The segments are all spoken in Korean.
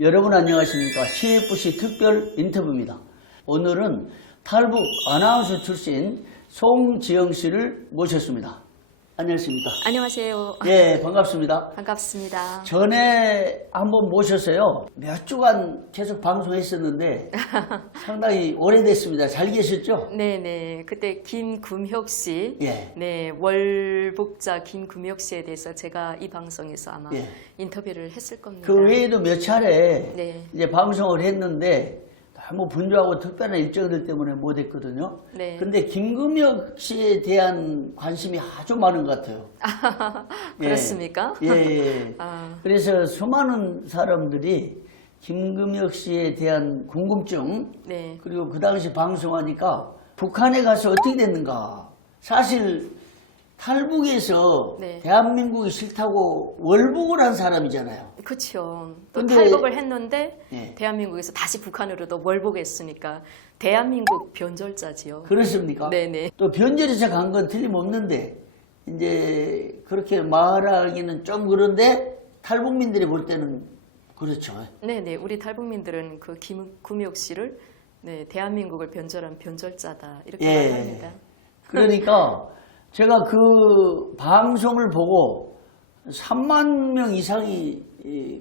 여러분 안녕하십니까? CFC 특별 인터뷰입니다. 오늘은 탈북 아나운서 출신 송지영 씨를 모셨습니다. 안녕하십니까? 안녕하세요. 예, 반갑습니다. 반갑습니다. 전에 한번 모셔서요. 몇 주간 계속 방송했었는데 상당히 오래됐습니다. 잘 계셨죠? 네네. 그때 김금혁 씨, 예. 네 월북자 김금혁 씨에 대해서 제가 이 방송에서 아마 예. 인터뷰를 했을 겁니다. 그 외에도 몇 차례 네. 이제 방송을 했는데 너무 분주하고 특별한 일정들 때문에 못했거든요. 네. 근데 김금혁 씨에 대한 관심이 아주 많은 것 같아요. 그렇습니까? 예. 예. 아. 그래서 수많은 사람들이 김금혁 씨에 대한 궁금증, 네. 그리고 그 당시 방송하니까 북한에 가서 어떻게 됐는가. 사실 탈북에서 네. 대한민국이 싫다고 월북을 한 사람이잖아요. 그렇죠. 또 근데- 탈북을 했는데 예. 대한민국에서 다시 북한으로도 월북했으니까 대한민국 변절자지요. 그렇습니까? 네네. 또 변절에서 간 건 틀림없는데 이제 그렇게 말하기는 좀 그런데 탈북민들이 볼 때는 그렇죠. 네네. 우리 탈북민들은 그 김금혁 씨를 네, 대한민국을 변절한 변절자다 이렇게 예. 말합니다. 그러니까 제가 그 방송을 보고 3만 명 이상이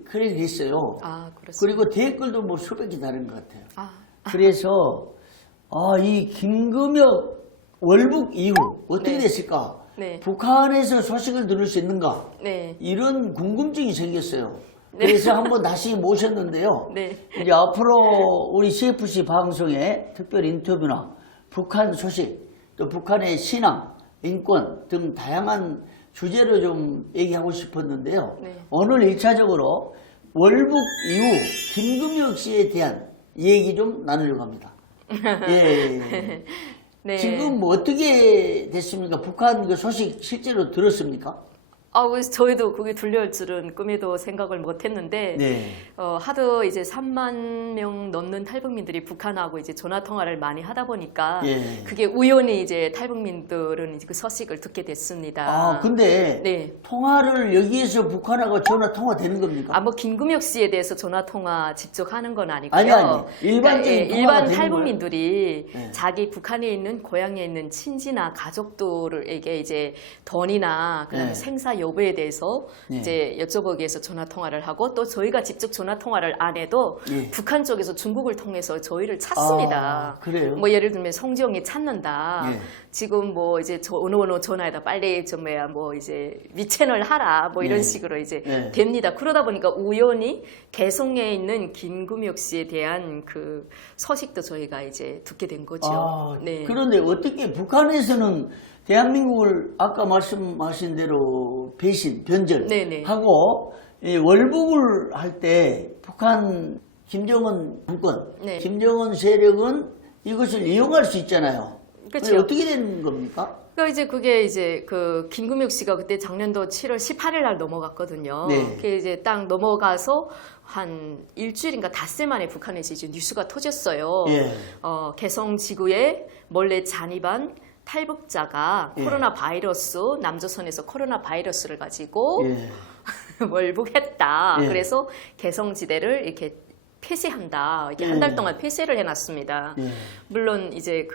그렇게 됐어요. 아, 그렇습니다. 그리고 댓글도 뭐 수백이 다른 것 같아요. 아, 그래서 이 김금혁 월북 이후 어떻게 네. 됐을까? 네. 북한에서 소식을 들을 수 있는가? 네. 이런 궁금증이 생겼어요. 그래서 한번 다시 모셨는데요. 네. 이제 앞으로 우리 CFC 방송에 특별 인터뷰나 북한 소식, 또 북한의 신앙, 인권 등 다양한 주제로 좀 얘기하고 싶었는데요. 네. 오늘 1차적으로 월북 이후 김금혁 씨에 대한 얘기 좀 나누려고 합니다. 예. 네. 지금 뭐 어떻게 됐습니까? 북한 그 소식 실제로 들었습니까? 그래서 저희도 그게 들려올 줄은 꿈에도 생각을 못 했는데, 네. 하도 이제 3만 명 넘는 탈북민들이 북한하고 이제 전화 통화를 많이 하다 보니까, 예. 그게 우연히 이제 탈북민들은 이제 그 소식을 듣게 됐습니다. 근데 네. 통화를 여기에서 북한하고 전화 통화되는 겁니까? 뭐 김금혁 씨에 대해서 전화 통화 직접 하는 건 아니고요. 아니, 일반적인 통화가 일반 되는 탈북민들이 네. 자기 북한에 있는 고향에 있는 친지나 가족들에게 이제 돈이나 그다음에 네. 생사 여부에 대해서 네. 이제 여쭤보기 위해서 전화 통화를 하고 또 저희가 직접 전화 통화를 안 해도 네. 북한 쪽에서 중국을 통해서 저희를 찾습니다. 그래요? 뭐 예를 들면 성지영이 찾는다. 네. 지금 뭐 이제 어느 전화에다 빨리 좀 뭐 이제 위채널 하라 뭐 이런 네. 식으로 이제 네. 됩니다. 그러다 보니까 우연히 개성에 있는 김금혁 씨에 대한 그 소식도 저희가 이제 듣게 된 거죠. 네. 그런데 어떻게 북한에서는 대한민국을 아까 말씀하신 대로 배신, 네네. 변절하고 월북을 할 때 북한 김정은 정권, 네. 김정은 세력은 이것을 이용할 수 있잖아요. 그쵸. 근데 어떻게 되는 겁니까? 그러니까 이제 그게 이제 그 김금혁 씨가 그때 작년도 7월 18일 날 넘어갔거든요. 네. 그게 이제 딱 넘어가서 한 일주일인가 닷새 만에 북한에서 이제 뉴스가 터졌어요. 예. 개성 지구에 몰래 잔입한 탈북자가 예. 코로나 바이러스, 남조선에서 코로나 바이러스를 가지고 예. 월북했다. 예. 그래서 개성지대를 이렇게 폐쇄한다. 이렇게 한 달 동안 폐쇄를 해놨습니다. 예. 물론 이제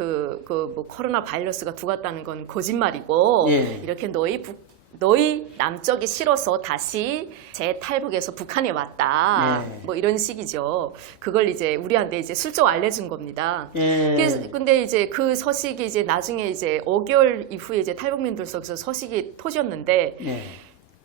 뭐 코로나 바이러스가 들어갔다는 건 거짓말이고 예. 이렇게 너희 남쪽이 싫어서 다시 재탈북해서 북한에 왔다. 예. 뭐 이런 식이죠. 그걸 이제 우리한테 이제 슬쩍 알려준 겁니다. 예. 근데 이제 그 소식이 이제 나중에 이제 5개월 이후에 이제 탈북민들 속에서 소식이 터졌는데 예.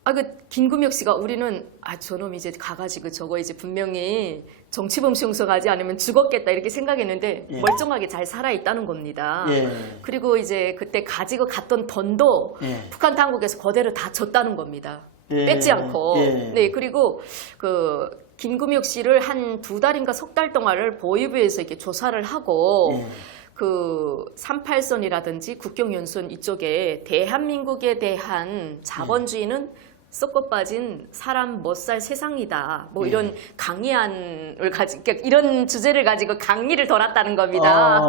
그 김금혁 씨가 우리는 저놈 이제 가가지고 저거 이제 분명히 정치범 형성하지 않으면 죽었겠다 이렇게 생각했는데 예. 멀쩡하게 잘 살아있다는 겁니다. 예. 그리고 이제 그때 가지고 갔던 돈도 예. 북한 당국에서 그대로 다 줬다는 겁니다. 예. 뺏지 않고. 예. 네, 그리고 그 김금혁 씨를 한 2달인가 3달 동안을 보위부에서 이렇게 조사를 하고 예. 그 38선이라든지 국경연수원 이쪽에 대한민국에 대한 자본주의는 썩고 빠진 사람 못 살 세상이다. 뭐 예. 이런 강의안을 가지고 그러니까 이런 주제를 가지고 강의를 돌았다는 겁니다.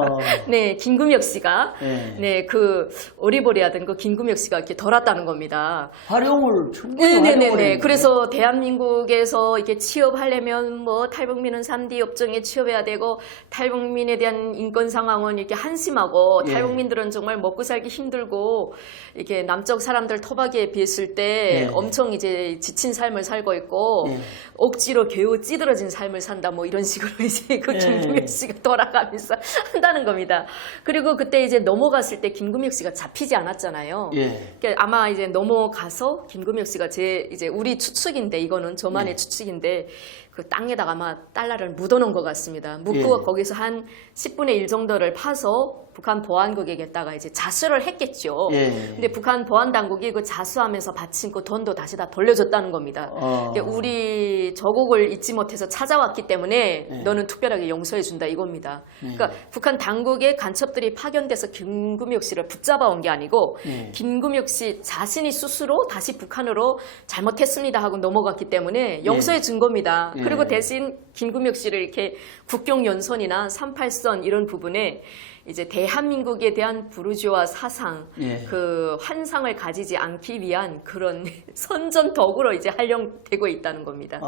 네, 김금혁 씨가 예. 네, 그 어리버리하던 그 김금혁 씨가 이렇게 돌았다는 겁니다. 활용을 충분히 활용을 네네네. 했네. 그래서 대한민국에서 이렇게 취업하려면 뭐 탈북민은 3D 업종에 취업해야 되고 탈북민에 대한 인권 상황은 이렇게 한심하고 예. 탈북민들은 정말 먹고 살기 힘들고 이렇게 남쪽 사람들 토박이에 비했을 때 예. 엄청 이제 지친 삶을 살고 있고 예. 억지로 겨우 찌들어진 삶을 산다 뭐 이런 식으로 이제 그 예. 김금혁 씨가 돌아가면서 한다는 겁니다. 그리고 그때 이제 넘어갔을 때 김금혁 씨가 잡히지 않았잖아요. 예. 그러니까 아마 이제 넘어가서 김금혁 씨가 이제 우리 추측인데 이거는 저만의 예. 추측인데 그 땅에다가 아마 달러를 묻어놓은 것 같습니다. 묻고 예. 거기서 한 10분의 1 정도를 파서 북한 보안국에게다가 이제 자수를 했겠죠. 예. 근데 북한 보안 당국이 그 자수하면서 바친 그 돈도 다시 다 돌려줬다는 겁니다. 그러니까 우리 저곡을 잊지 못해서 찾아왔기 때문에 예. 너는 특별하게 용서해준다 이겁니다. 그러니까 북한 당국의 간첩들이 파견돼서 김금혁 씨를 붙잡아 온 게 아니고 예. 김금혁 씨 자신이 스스로 다시 북한으로 잘못했습니다 하고 넘어갔기 때문에 용서해 준 겁니다. 예. 그리고 대신 김금혁 씨를 이렇게 국경연선이나 38선 이런 부분에 이제 대한민국에 대한 부르주아 사상, 예. 그 환상을 가지지 않기 위한 그런 선전덕으로 이제 활용되고 있다는 겁니다.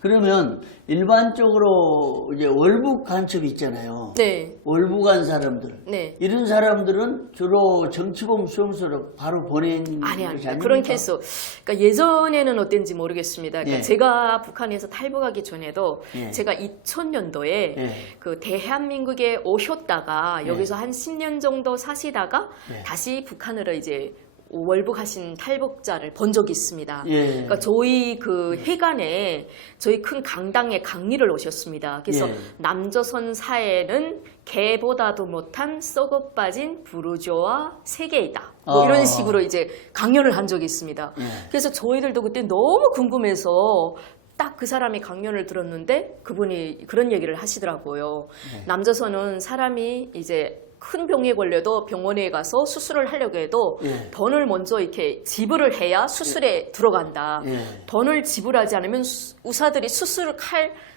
그러면 일반적으로 이제 월북 간첩이 있잖아요. 네. 월북한 사람들. 네. 이런 사람들은 주로 정치범 수용소로 바로 보낸 아니, 것이 아니, 아닙니까? 그런 케이스. 그러니까 예전에는 어땠는지 모르겠습니다. 그러니까 예. 제가 북한에서 탈북하기 전에도 예. 제가 2000년도에 예. 그 대한민국에 오셨다가 예. 여기서 한 10년 정도 사시다가 예. 다시 북한으로 이제 월북하신 탈북자를 본 적이 있습니다. 예. 그러니까 저희 그 회관에 저희 큰 강당에 강의를 오셨습니다. 그래서 예. 남조선 사회는 개보다도 못한 썩어 빠진 부르주아 세계이다. 뭐 이런 식으로 이제 강연을 한 적이 있습니다. 예. 그래서 저희들도 그때 너무 궁금해서 딱 그 사람이 강연을 들었는데 그분이 그런 얘기를 하시더라고요. 남조선은 사람이 이제 큰 병에 걸려도 병원에 가서 수술을 하려고 해도 예. 돈을 먼저 이렇게 지불을 해야 수술에 들어간다. 예. 돈을 지불하지 않으면 의사들이 수술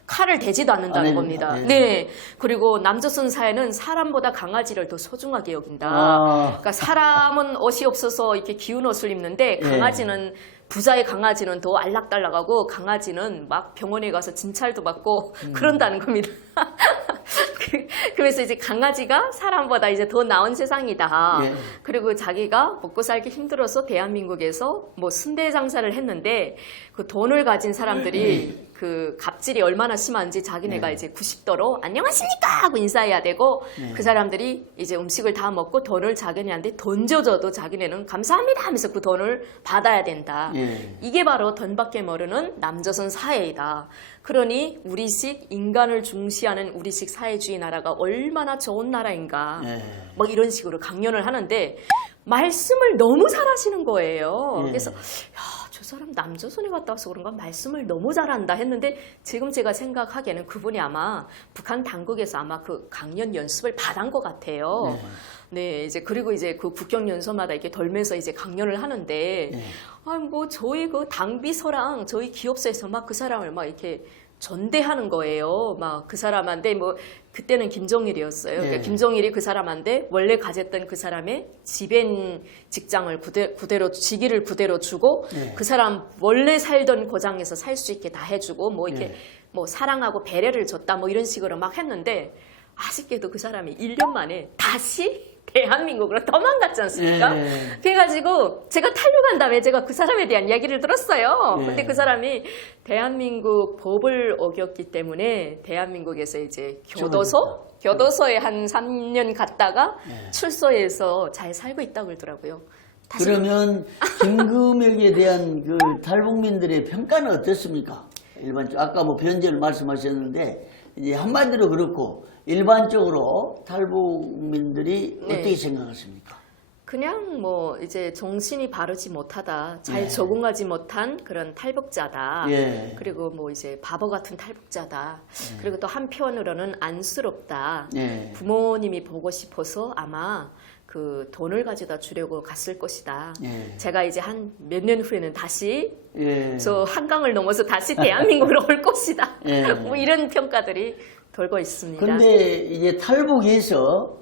칼을 대지도 않는다는 안 겁니다. 해준다. 예. 네. 그리고 남조선 사회는 사람보다 강아지를 더 소중하게 여긴다. 그러니까 사람은 옷이 없어서 이렇게 기운 옷을 입는데 강아지는 부자의 강아지는 더 알락달락하고 강아지는 막 병원에 가서 진찰도 받고 그런다는 겁니다. 그래서 이제 강아지가 사람보다 이제 더 나은 세상이다. 예. 그리고 자기가 먹고 살기 힘들어서 대한민국에서 뭐 순대 장사를 했는데 그 돈을 가진 사람들이 그 갑질이 얼마나 심한지 자기네가 이제 90도로 안녕하십니까 하고 인사해야 되고 그 사람들이 이제 음식을 다 먹고 돈을 자기네한테 던져줘도 자기네는 감사합니다 하면서 그 돈을 받아야 된다. 예. 이게 바로 돈밖에 모르는 남조선 사회이다. 그러니 우리식 인간을 중시하는 우리식 사회주의 나라가 얼마나 좋은 나라인가. 예. 뭐 이런 식으로 강연을 하는데 말씀을 너무 잘하시는 거예요. 예. 그래서 야, 저 사람 남조선에 갔다 와서 그런가 말씀을 너무 잘한다 했는데 지금 제가 생각하기에는 그분이 아마 북한 당국에서 아마 그 강연 연습을 받은 것 같아요. 네, 이제 그리고 이제 그 국경 연서마다 이렇게 돌면서 이제 강연을 하는데, 뭐 저희 그 당비서랑 저희 기업소에서 막 그 사람을 막 이렇게 전대하는 거예요. 막 그 사람한테 뭐 그때는 김정일이었어요. 그러니까 김정일이 그 사람한테 원래 가졌던 그 사람의 지벤 직장을 그대로 직위를 그대로 주고 그 사람 원래 살던 고장에서 살 수 있게 다 해주고 뭐 이렇게 뭐 사랑하고 배려를 줬다 뭐 이런 식으로 막 했는데 아쉽게도 그 사람이 1년 만에 다시 대한민국으로 도망갔지 않습니까? 그래가지고 제가 탈북한 다음에 제가 그 사람에 대한 이야기를 들었어요. 근데 그 사람이 대한민국 법을 어겼기 때문에 대한민국에서 이제 교도소에 한 3년 갔다가 출소해서 잘 살고 있다고 그러더라고요. 그러면 김금혁에 대한 그 탈북민들의 평가는 어떻습니까? 일반적으로 아까 뭐 변제를 말씀하셨는데 이제 한마디로 그렇고 일반적으로 탈북민들이 어떻게 생각하십니까? 그냥 뭐 이제 정신이 바르지 못하다, 잘 네. 적응하지 못한 그런 탈북자다. 예. 그리고 뭐 이제 바보 같은 탈북자다. 그리고 또 한편으로는 안쓰럽다. 예. 부모님이 보고 싶어서 아마 그 돈을 가져다 주려고 갔을 것이다. 예. 제가 이제 한 몇 년 후에는 다시 예. 저 한강을 넘어서 다시 대한민국으로 올 것이다. 예. 뭐 이런 평가들이 돌고 있습니다. 근데 이제 탈북에서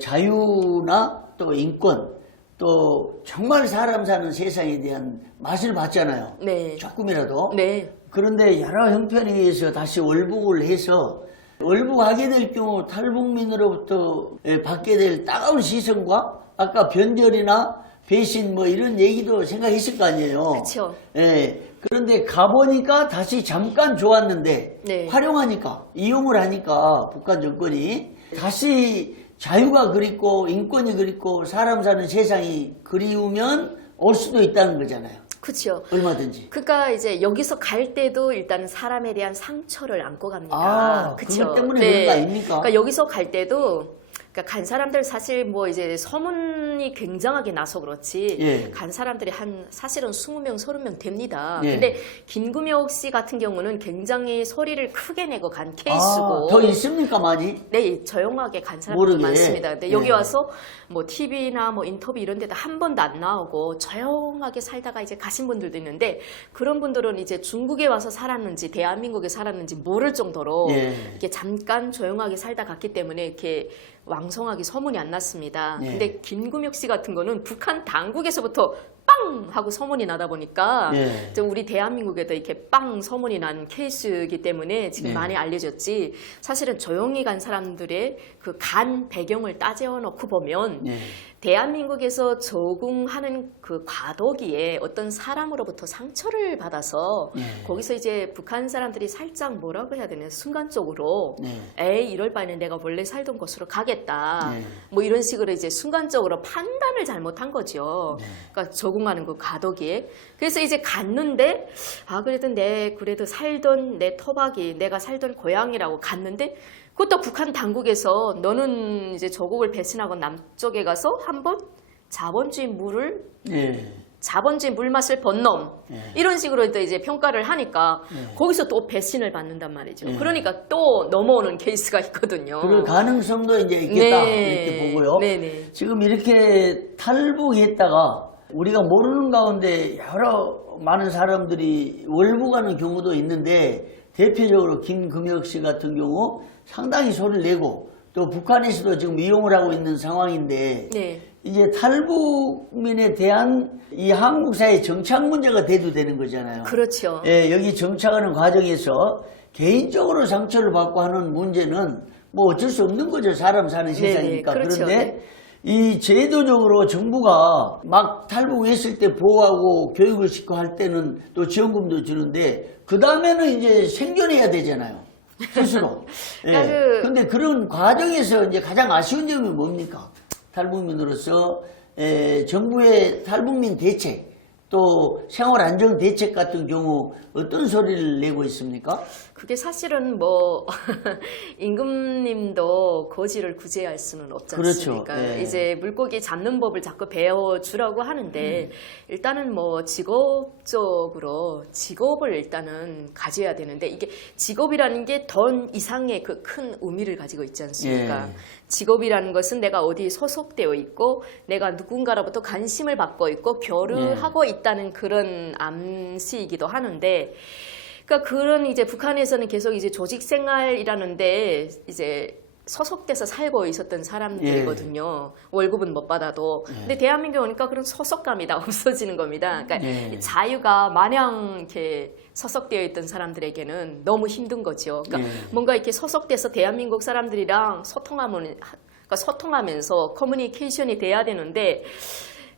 자유나 또 인권 또 정말 사람 사는 세상에 대한 맛을 봤잖아요. 네. 조금이라도. 네. 그런데 여러 형편에 의해서 다시 월북을 해서 월북하게 될 경우 탈북민으로부터 받게 될 따가운 시선과 아까 변절이나 배신 뭐 이런 얘기도 생각했을 거 아니에요. 그렇죠. 예. 그런데 가보니까 다시 잠깐 좋았는데 네. 활용하니까 이용을 하니까 북한 정권이 다시 자유가 그립고 인권이 그립고 사람 사는 세상이 그리우면 올 수도 있다는 거잖아요. 그렇죠. 얼마든지. 그러니까 이제 여기서 갈 때도 일단은 사람에 대한 상처를 안고 갑니다. 아, 그쵸? 그것 때문에 그런 거 아닙니까? 그러니까 여기서 갈 때도 그러니까 간 사람들 사실 뭐 이제 소문이 굉장하게 나서 그렇지 예. 간 사람들이 한 사실은 20명, 30명 됩니다. 예. 근데 김금혁 씨 같은 경우는 굉장히 소리를 크게 내고 간 케이스고 더 있습니까 많이? 네, 조용하게 간 사람들이 모르게. 많습니다. 근데 예. 여기 와서 뭐 TV나 뭐 인터뷰 이런 데도 한 번도 안 나오고 조용하게 살다가 이제 가신 분들도 있는데 그런 분들은 이제 중국에 와서 살았는지 대한민국에 살았는지 모를 정도로 예. 이렇게 잠깐 조용하게 살다 갔기 때문에 이렇게 왕성하게 소문이 안 났습니다. 예. 근데 김금혁 씨 같은 거는 북한 당국에서부터 빵 하고 소문이 나다 보니까 예. 이제 우리 대한민국에도 이렇게 빵 소문이 난 케이스이기 때문에 지금 네. 많이 알려졌지 사실은 조용히 간 사람들의 그 간 배경을 따져 놓고 보면 예. 대한민국에서 적응하는 그 과도기에 어떤 사람으로부터 상처를 받아서 네. 거기서 이제 북한 사람들이 살짝 뭐라고 해야 되나 순간적으로 네. 에이 이럴 바에는 내가 원래 살던 곳으로 가겠다 네. 뭐 이런 식으로 이제 순간적으로 판단을 잘못한 거죠. 네. 그러니까 적응하는 그 과도기에 그래서 이제 갔는데 아 그래도 그래도 살던 내 토박이 내가 살던 고향이라고 갔는데 그것도 북한 당국에서 너는 이제 조국을 배신하고 남쪽에 가서 한번 자본주의 물을 예. 자본주의 물맛을 본 놈 예. 이런 식으로 또 이제 평가를 하니까 예. 거기서 또 배신을 받는단 말이죠. 예. 그러니까 또 넘어오는 케이스가 있거든요. 그럴 가능성도 이제 있겠다 네. 이렇게 보고요. 네네. 지금 이렇게 탈북했다가 우리가 모르는 가운데 여러 많은 사람들이 월북하는 경우도 있는데 대표적으로 김금혁 씨 같은 경우 상당히 소리를 내고 또 북한에서도 지금 이용을 하고 있는 상황인데 네. 이제 탈북민에 대한 이 한국 사회 정착 문제가 대두되는 거잖아요. 그렇죠. 예, 여기 정착하는 과정에서 개인적으로 상처를 받고 하는 문제는 뭐 어쩔 수 없는 거죠. 사람 사는 세상이니까. 그렇죠. 그런데 네. 이 제도적으로 정부가 막 탈북했을 때 보호하고 교육을 시키고 할 때는 또 지원금도 주는데 그 다음에는 이제 생존해야 되잖아요. 스스로. 그러니까 예. 근데 그런 과정에서 이제 가장 아쉬운 점이 뭡니까? 탈북민으로서 정부의 탈북민 대책 또 생활 안정 대책 같은 경우 어떤 소리를 내고 있습니까? 그게 사실은 뭐 임금님도 거지를 구제할 수는 없지 않습니까? 그렇죠. 예. 이제 물고기 잡는 법을 자꾸 배워주라고 하는데 일단은 뭐 직업적으로 직업을 일단은 가져야 되는데 이게 직업이라는 게 돈 이상의 그 큰 의미를 가지고 있지 않습니까? 예. 직업이라는 것은 내가 어디 소속되어 있고 내가 누군가로부터 관심을 받고 있고 교류하고 있다는 그런 암시이기도 하는데 그러니까 그런 이제 북한에서는 계속 이제 조직 생활이라는데 이제 소속돼서 살고 있었던 사람들이거든요. 월급은 못 받아도. 근데 대한민국에 오니까 그런 소속감이 다 없어지는 겁니다. 그러니까 자유가 마냥 이렇게 소속되어 있던 사람들에게는 너무 힘든 거죠. 그러니까 뭔가 이렇게 소속돼서 대한민국 사람들이랑 소통하면서 커뮤니케이션이 돼야 되는데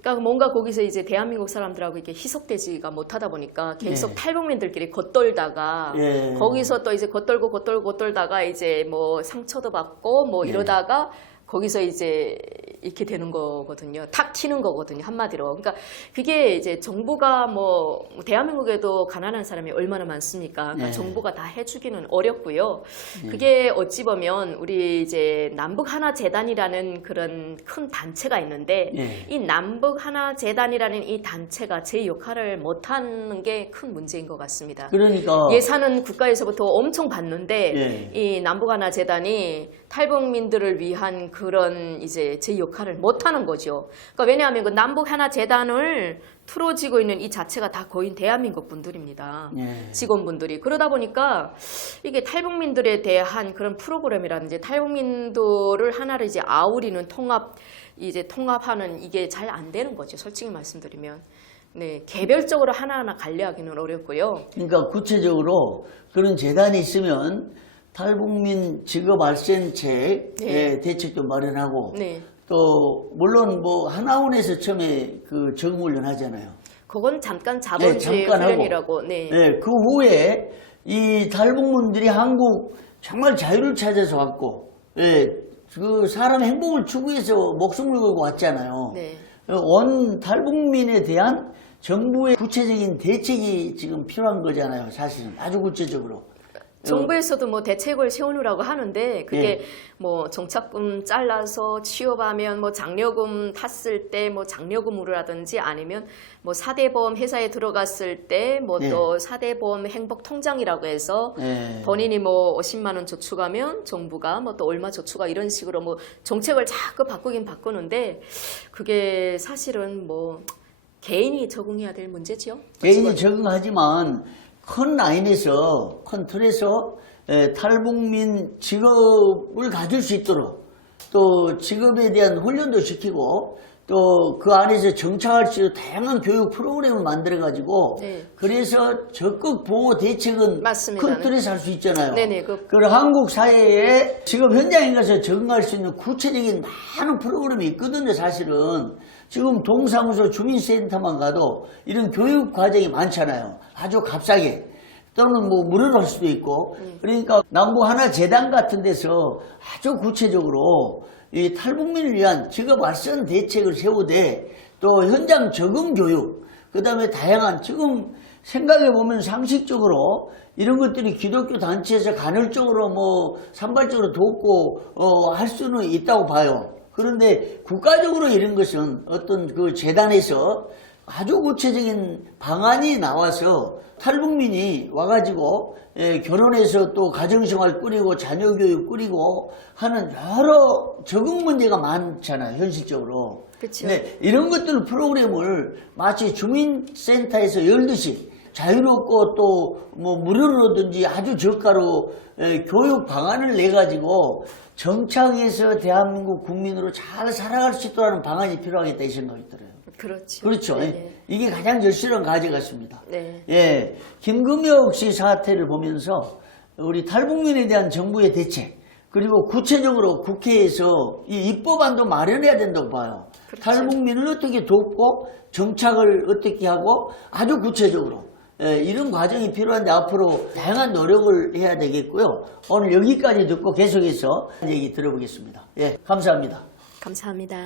그러니까 뭔가 거기서 이제 대한민국 사람들하고 이렇게 희석되지가 못하다 보니까 계속 탈북민들끼리 겉돌다가 거기서 또 이제 겉돌다가 이제 뭐 상처도 받고 뭐 이러다가 거기서 이제 이렇게 되는 거거든요. 탁 튀는 거거든요. 한마디로. 그러니까 그게 이제 정부가 뭐 대한민국에도 가난한 사람이 얼마나 많습니까? 그러니까 네. 정부가 다 해주기는 어렵고요. 그게 어찌 보면 우리 이제 남북 하나 재단이라는 그런 큰 단체가 있는데 네. 이 남북 하나 재단이라는 이 단체가 제 역할을 못하는 게 큰 문제인 것 같습니다. 그러니까 예산은 국가에서부터 엄청 받는데 예. 이 남북하나 재단이 탈북민들을 위한 그런 이제 제 역할을 못하는 거죠. 그러니까 왜냐하면 그 남북하나 재단을 틀어지고 있는 이 자체가 다 거의 대한민국 분들입니다. 예. 직원분들이. 그러다 보니까 이게 탈북민들에 대한 그런 프로그램이라든지 탈북민들을 하나를 이제 아우리는 통합하는 이게 잘 안 되는 거죠. 솔직히 말씀드리면. 네, 개별적으로 하나하나 관리하기는 어렵고요. 그러니까 구체적으로 그런 재단이 있으면 탈북민 직업 알선책 네. 대책도 마련하고 네. 또 물론 뭐 하나원에서 처음에 그 적응훈련 하잖아요. 그건 잠깐 자본주의 잠깐 하고. 훈련이라고. 네. 네, 그 후에 이 탈북민들이 한국 정말 자유를 찾아서 왔고, 그 사람 행복을 추구해서 목숨을 걸고 왔잖아요. 네. 원 탈북민에 대한 정부의 구체적인 대책이 지금 필요한 거잖아요. 사실은 아주 구체적으로. 정부에서도 뭐 대책을 세우느라고 하는데 그게 예. 뭐 정착금 잘라서 취업하면 뭐 장려금 탔을 때 뭐 장려금으로라든지 아니면 뭐 4대 보험 회사에 들어갔을 때 뭐 또 예. 4대 보험 행복 통장이라고 해서 예. 본인이 뭐 50만 원 저축하면 정부가 뭐 또 얼마 저축하 이런 식으로 뭐 정책을 자꾸 바꾸긴 바꾸는데 그게 사실은 뭐 개인이 적응해야 될 문제죠. 개인이 적응하지만 큰 라인에서, 큰 틀에서 탈북민 직업을 가질 수 있도록 또 직업에 대한 훈련도 시키고 또 그 안에서 정착할 수 있는 다양한 교육 프로그램을 만들어가지고 네. 그래서 적극 보호 대책은 맞습니다. 큰 틀에서 할 수 있잖아요. 네네, 그리고 한국 사회에 직업 현장에 가서 적응할 수 있는 구체적인 많은 프로그램이 있거든요. 사실은 지금 동사무소 주민센터만 가도 이런 교육 과정이 많잖아요. 아주 값싸게 또는 뭐 무료로 할 수도 있고 그러니까 남부 하나 재단 같은 데서 아주 구체적으로 이 탈북민을 위한 직업 알선 대책을 세우되 또 현장 적응 교육 그 다음에 다양한 지금 생각해 보면 상식적으로 이런 것들이 기독교 단체에서 간헐적으로 뭐 산발적으로 돕고 할 수는 있다고 봐요. 그런데 국가적으로 이런 것은 어떤 그 재단에서 아주 구체적인 방안이 나와서 탈북민이 와가지고 결혼해서 또 가정생활 꾸리고 자녀교육 꾸리고 하는 여러 적응 문제가 많잖아요. 현실적으로. 그렇죠. 근데 이런 것들 프로그램을 마치 주민센터에서 열듯이 자유롭고 또 뭐 무료로든지 아주 저가로 교육 방안을 내가지고 정착해서 대한민국 국민으로 잘 살아갈 수 있도록 하는 방안이 필요하겠다 이 생각이 들어요. 그렇죠. 그렇죠. 네네. 이게 가장 절실한 과제 같습니다. 네. 예, 김금혁 씨 사태를 보면서 우리 탈북민에 대한 정부의 대책 그리고 구체적으로 국회에서 이 입법안도 마련해야 된다고 봐요. 그렇죠. 탈북민을 어떻게 돕고 정착을 어떻게 하고 아주 구체적으로 이런 과정이 필요한데 앞으로 다양한 노력을 해야 되겠고요. 오늘 여기까지 듣고 계속해서 얘기 들어보겠습니다. 예, 감사합니다. 감사합니다.